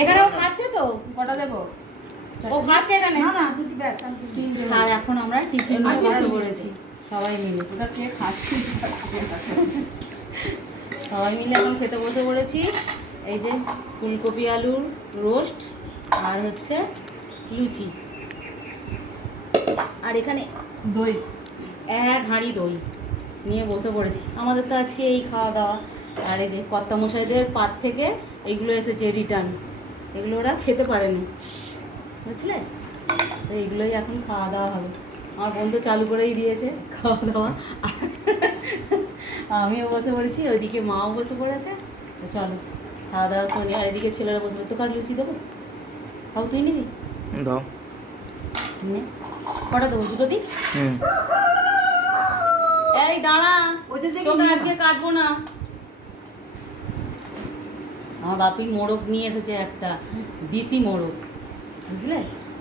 এখানে ও খাচ্ছে তো, কটা দেবো? ও খাচ্ছে এখানে। আর এখন আমরা টিফিন নিয়ে বসে পড়েছি সবাই মিলে। ওটা কে খাচ্ছি? সবাই মিলে এখন খেতে বসে পড়েছি। এই যে ফুলকপি আলুর রোস্ট আর হচ্ছে লুচি, আর এখানে দই, এক হাঁড়ি দই নিয়ে বসে পড়েছি। আমাদের তো আজকে এই খাওয়া দাওয়া। আর এই যে কর্তামশাইদের পাত থেকে এইগুলো এসেছে রিটার্ন, এগুলো ওরা খেতে পারেনি, বুঝলে? তো এইগুলোই এখন খাওয়া দাওয়া হবে। আমার বোন তো চালু করেই দিয়েছে খাওয়া দাওয়া, আমিও বসে পড়েছি, ওইদিকে মাও বসে পড়েছে। তো চলো খাওয়া দাওয়া করে, আর এদিকে ছেলেরা বসে পড়ে। তো কার লুচি দেবো? খাও, তুই নিবি? দাও। নে, কটা দেবো? দুটো দিই? এই দাঁড়া, তোকে আজকে কাটবো না। আমার বাপি মোরগ নিয়ে এসেছে একটা, দিশি মোরগ, বুঝলে?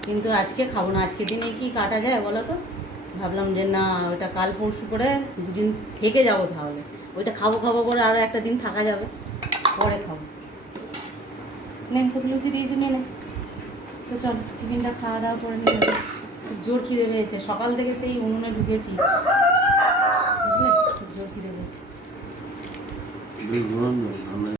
কিন্তু আজকে খাবো না। আজকে দিনে কি কাটা যায় বলো তো? ভাবলাম যে না, ওটা কাল পরশু করে দুদিন থেকে যাবো, তাহলে ওইটা খাবো খাবো করে আরও একটা দিন থাকা যাবে, পরে খাবো। নেন, তোকে লুচি দিয়েছি, নিয়ে নে। তো চল টিফিনটা খাওয়া দাওয়া করে নিয়ে যাবো। জোর খিদে পেয়েছে, সকাল থেকে সেই উনুনে ঢুকেছি, বুঝলে? জোর খিদে পেয়েছে।